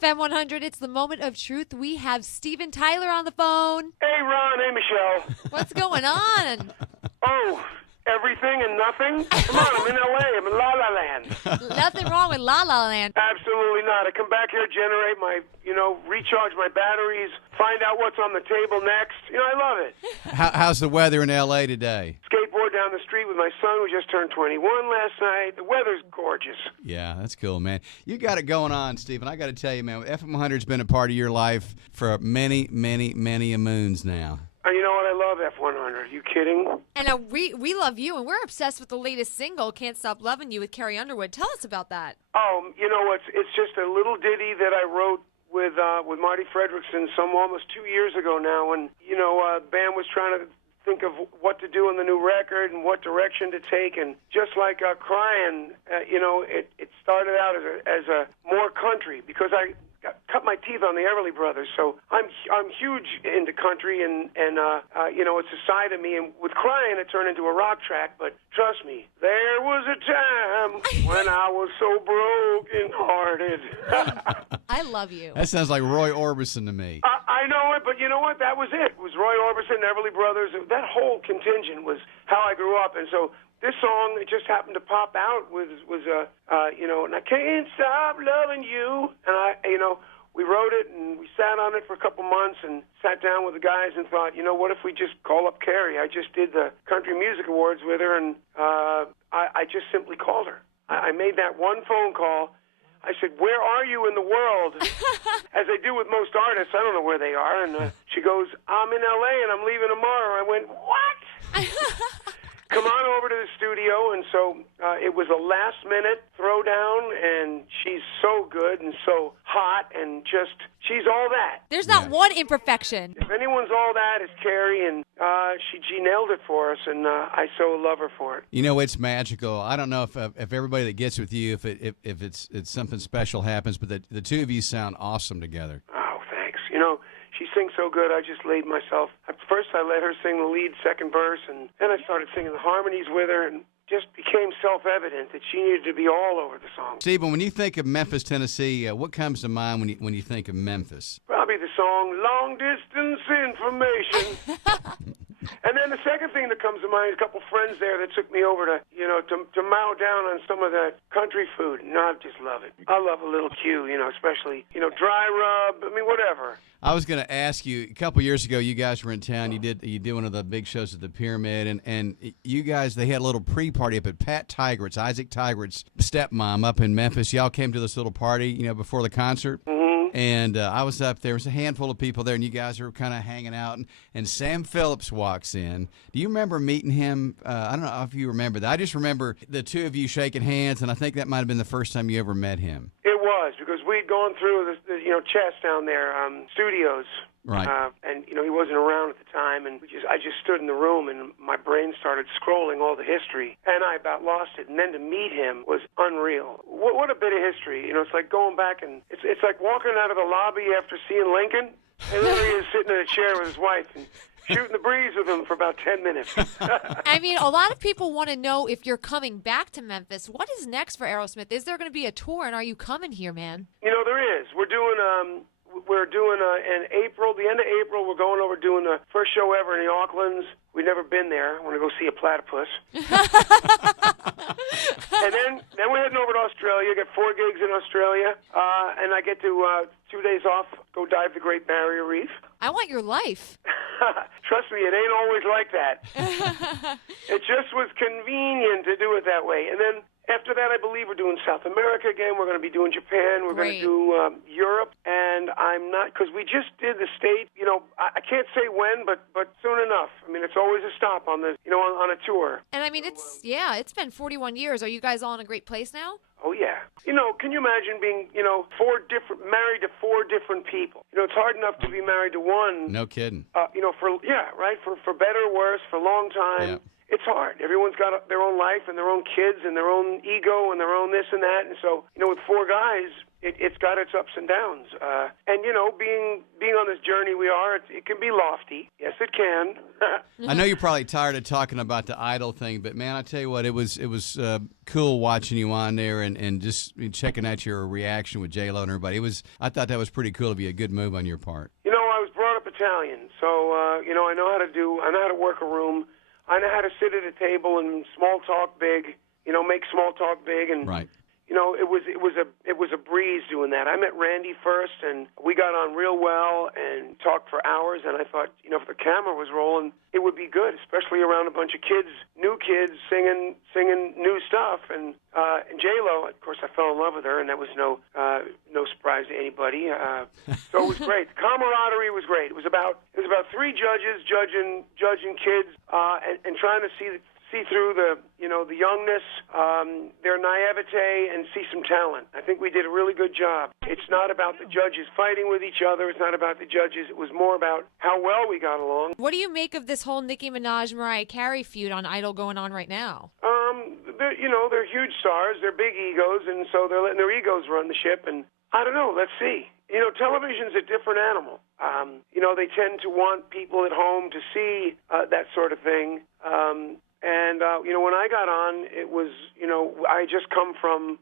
FM 100, it's the moment of truth. We have Steven Tyler on the phone. Hey, Ron. Hey, Michelle. What's going on? Oh, everything and nothing? Come on, I'm in L.A. I'm in La La Land. Nothing wrong with La La Land. Absolutely not. I come back here, generate my, recharge my batteries, find out what's on the table next. I love it. How's the weather in L.A. today? Skateboard down the street with my son who just turned 21 last night. The weather's gorgeous. Yeah, that's cool, man. You got it going on, Stephen. I got to tell you, man, FM 100's been a part of your life for many, many, many a moons now. You know what? I love F100. Are you kidding? And we love you, and we're obsessed with the latest single, Can't Stop Lovin You, with Carrie Underwood. Tell us about that. Oh, it's just a little ditty that I wrote with Marty Fredrickson almost 2 years ago now, when the band was trying to think of what to do on the new record and what direction to take, and just like Crying, it started out as a more country, because I cut my teeth on the Everly Brothers, so I'm huge into country, and it's a side of me. And with Crying, it turned into a rock track. But trust me, there was a time when I was so broken-hearted. I love you. That sounds like Roy Orbison to me. I know it, but you know what? That was it. It was Roy Orbison, Everly Brothers. That whole contingent was how I grew up, and so this song, it just happened to pop out, was and I can't stop loving you. And we wrote it, and we sat on it for a couple months and sat down with the guys and thought, what if we just call up Carrie? I just did the Country Music Awards with her, and I just simply called her. I made that one phone call. I said, where are you in the world? As I do with most artists, I don't know where they are. And she goes, I'm in L.A. and I'm leaving tomorrow. I went, what? Come on over to the studio, and so it was a last-minute throwdown, and she's so good and so hot, and she's all that. There's not one imperfection. If anyone's all that, it's Carrie, and she nailed it for us, and I so love her for it. It's magical. I don't know if everybody that gets with you, if it's something special happens, but the two of you sound awesome together. Oh, thanks. She sings so good, I just laid myself. At first, I let her sing the lead, second verse, and then I started singing the harmonies with her, and just became self-evident that she needed to be all over the song. Stephen, when you think of Memphis, Tennessee, what comes to mind when you think of Memphis? Probably the song "Long Distance Information." And then the second thing that comes to mind is a couple friends there that took me over to mow down on some of that country food. And I just love it. I love a little Q, especially, dry rub. Whatever. I was going to ask you, a couple years ago, you guys were in town. You did one of the big shows at the Pyramid, and you guys, they had a little pre-party up at Pat Tigret's, Isaac Tigret's stepmom up in Memphis. Y'all came to this little party, before the concert. And I was up there. There was a handful of people there, and you guys were kind of hanging out. And Sam Phillips walks in. Do you remember meeting him? I don't know if you remember that. I just remember the two of you shaking hands, and I think that might have been the first time you ever met him. It was, because we'd gone through the Chess down there, studios. Right. And he wasn't around at the time, and I just stood in the room, and my brain started scrolling all the history, and I about lost it. And then to meet him was unreal. What a bit of history. It's like going back, and it's like walking out of the lobby after seeing Lincoln, and there he is sitting in a chair with his wife and shooting the breeze with him for about 10 minutes. A lot of people want to know if you're coming back to Memphis. What is next for Aerosmith? Is there going to be a tour, and are you coming here, man? There is. We're doing in April, the end of April, we're going over doing the first show ever in the Aucklands. We've never been there. I want to go see a platypus. And then we're heading over to Australia, get 4 gigs in Australia, and I get to 2 days off, go dive the Great Barrier Reef. I want your life. Trust me, it ain't always like that. It just was convenient to do it that way. And then after that, I believe we're doing South America again. We're going to be doing Japan. We're going to do Europe. And I'm not, because we just did the States. I can't say when, but soon enough. It's always a stop on the, on a tour. And it's been 41 years. Are you guys all in a great place now? Oh, yeah. Can you imagine being, married to 4 different people? It's hard enough to be married to one. No kidding. For better or worse, for a long time. Yeah. It's hard. Everyone's got their own life and their own kids and their own ego and their own this and that. And so, with 4 guys, it's got its ups and downs. And being on this journey we are, it can be lofty. Yes, it can. I know you're probably tired of talking about the Idol thing, but man, I tell you what, it was cool watching you on there and just checking out your reaction with J-Lo and everybody. I thought that was pretty cool to be a good move on your part. I was brought up Italian, so I know how to work a room. I know how to sit at a table and small talk big. Make small talk big, and right. It was a breeze doing that. I met Randy first, and we got on real well and talked for hours. And I thought, if the camera was rolling, it would be good, especially around a bunch of kids, new kids singing new stuff. And J-Lo, of course, I fell in love with her, and that was no surprise to anybody. So it was great. The camaraderie was great. It was about three judges judging kids and trying to see through the youngness, their naivete, and see some talent. I think we did a really good job. It's not about the judges fighting with each other. It's not about the judges. It was more about how well we got along. What do you make of this whole Nicki Minaj, Mariah Carey feud on Idol going on right now? They're huge stars. They're big egos, and so they're letting their egos run the ship. And I don't know. Let's see. Television's a different animal. They tend to want people at home to see that sort of thing. When I got on, it was, I just come from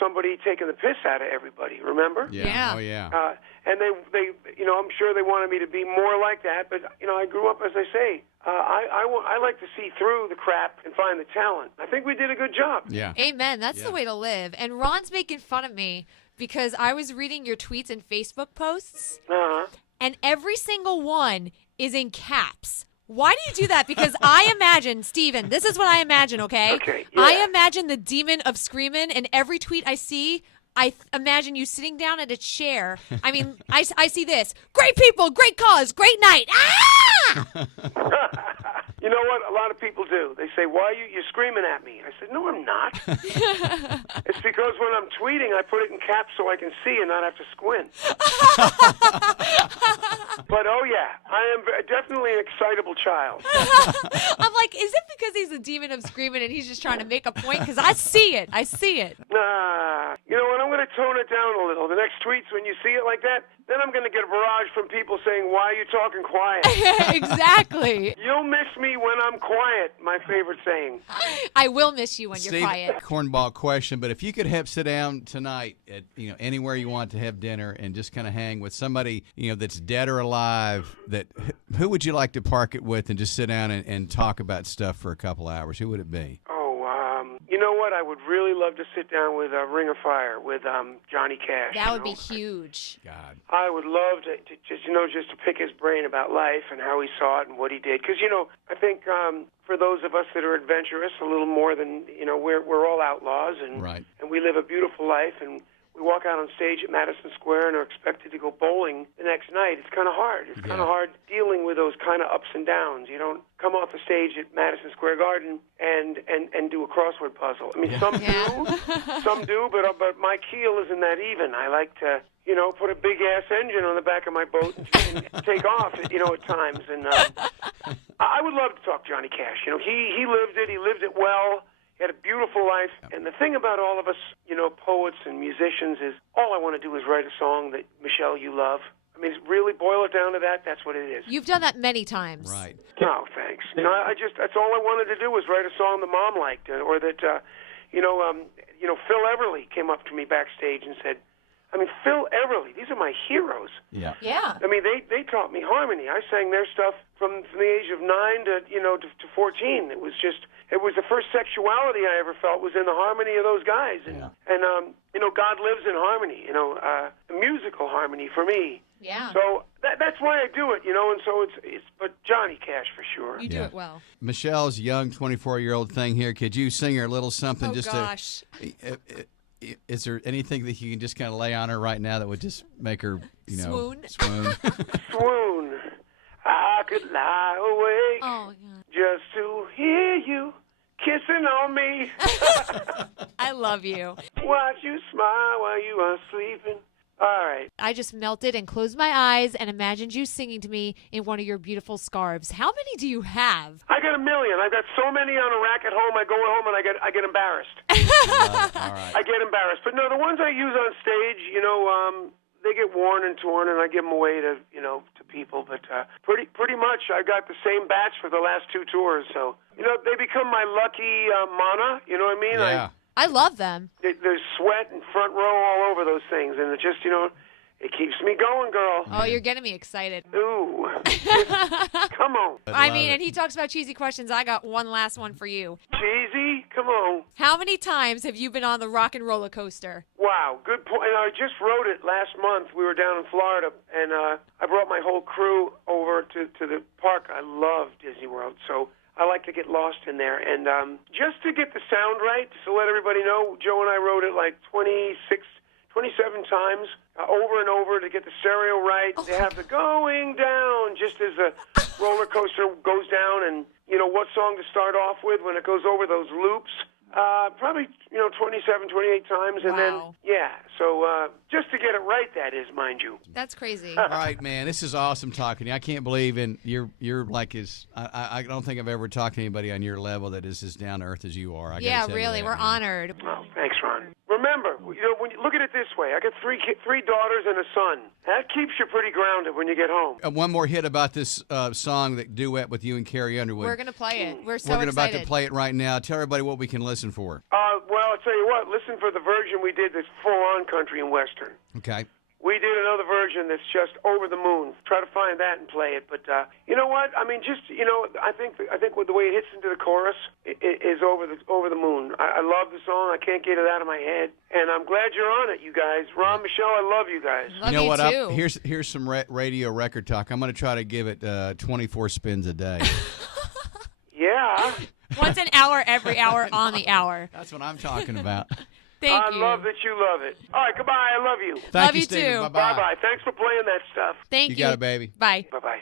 somebody taking the piss out of everybody, remember? Yeah. Oh, yeah. And they I'm sure they wanted me to be more like that, but, I grew up, as I say, I like to see through the crap and find the talent. I think we did a good job. Yeah. Amen. That's the way to live. And Ron's making fun of me because I was reading your tweets and Facebook posts, and every single one is in caps. Why do you do that? Because I imagine, Steven, this is what I imagine, okay? Okay, yeah. I imagine the demon of screaming, and every tweet I see, I imagine you sitting down at a chair. I mean, I see this. Great people, great cause, great night. Ah! You know what? A lot of people do. They say, why are you're screaming at me? I said, no, I'm not. It's because when I'm tweeting, I put it in caps so I can see and not have to squint. But, oh, yeah, I am definitely an excitable child. I'm like, is it because he's a demon of screaming and he's just trying to make a point? Because I see it. Nah. You know what? I'm going to tone it down a little. The next tweets, when you see it like that, then I'm going to get a barrage from people saying, why are you talking quiet? Exactly. You'll miss me when I'm quiet, my favorite saying. I will miss you when you're Steve, quiet. cornball question, but if you could sit down tonight at anywhere you want to have dinner and just kind of hang with somebody that's dead or alive, who would you like to park it with and just sit down and talk about stuff for a couple hours? Who would it be? You know what? I would really love to sit down with Ring of Fire with Johnny Cash. That would be huge. God. I would love to just to pick his brain about life and how he saw it and what he did. Because I think for those of us that are adventurous, a little more than we're all outlaws and right. And we live a beautiful life and we walk out on stage at Madison Square and are expected to go bowling the next night. It's kind of hard. It's kind of hard dealing with those kind of ups and downs. You don't come off the stage at Madison Square Garden and do a crossword puzzle. I mean, some do, but my keel isn't that even. I like to, put a big-ass engine on the back of my boat and take off, at times. And I would love to talk Johnny Cash. He lived it. He lived it well. He had a beautiful life. And the thing about all of us, poets and musicians is all I want to do is write a song that, Michelle, you love. I mean, really boil it down to that, that's what it is. You've done that many times. Right. No, thanks. That's all I wanted to do was write a song that Mom liked, or that, Phil Everly came up to me backstage and said, Phil Everly, these are my heroes. Yeah. Yeah. I mean, they taught me harmony. I sang their stuff from the age of 9 to 14. It was the first sexuality I ever felt was in the harmony of those guys. And God lives in harmony, musical harmony for me. Yeah. So that's why I do it, and so but Johnny Cash for sure. You do it well. Michelle's young 24-year-old thing here. Could you sing her a little something gosh. Is there anything that you can just kind of lay on her right now that would just make her, swoon? Swoon. I could lie awake just to hear you kissing on me. I love you. Watch you smile while you are sleeping. All right. I just melted and closed my eyes and imagined you singing to me in one of your beautiful scarves. How many do you have? I got a million. I've got so many on a rack at home. I go home and I get embarrassed. All right. I get embarrassed. But no, the ones I use on stage, they get worn and torn, and I give them away to people. But pretty much, I got the same batch for the last 2 tours. So they become my lucky mana. You know what I mean? Yeah. I love them. There's sweat and front row all over those things, and it just it keeps me going, girl. Oh, you're getting me excited. Ooh, come on. I mean, and he talks about cheesy questions. I got one last one for you. Cheesy? Come on. How many times have you been on the rock and roller coaster? Wow, good point. And I just wrote it last month. We were down in Florida, and I brought my whole crew over to the park. I love Disney World, so I like to get lost in there. And just to get the sound right, to let everybody know, Joe and I wrote it like 27 times over and over to get the stereo right. Oh, they have the going down just as the roller coaster goes down, and what song to start off with when it goes over those loops. Probably 27, 28 times, and Wow. then so just to get it right, that is, mind you. That's crazy. All right, man. This is awesome talking to you. I can't believe you're like as I don't think I've ever talked to anybody on your level that is as down to earth as you are. I gotta Yeah, tell you really. that, We're man. honored. Oh, thanks, Ron. Remember, when you look at it this way, I got three daughters and a son. That keeps you pretty grounded when you get home. One more hit about this song, that duet with you and Carrie Underwood. We're going to play it. We're so We're about excited. to play it right now. Tell everybody what we can listen for. Well, I'll tell you what. Listen for the version we did that's full-on country and western. Okay. We did another version that's just over the moon. Try to find that and play it. But you know what? I mean, I think with the way it hits into the chorus is over the moon. I love the song. I can't get it out of my head, and I'm glad you're on it, you guys. Ron, Michelle, I love you guys. Love you know what? too. Here's some radio record talk. I'm going to try to give it 24 spins a day. Yeah. Once an hour, every hour, on the hour. That's what I'm talking about. Thank you. I love that you love it. All right, goodbye. I love you. Thank Love you Stephen. too. Bye-bye. Bye-bye. Thanks for playing that stuff. Thank you. You got it, baby. Bye. Bye-bye.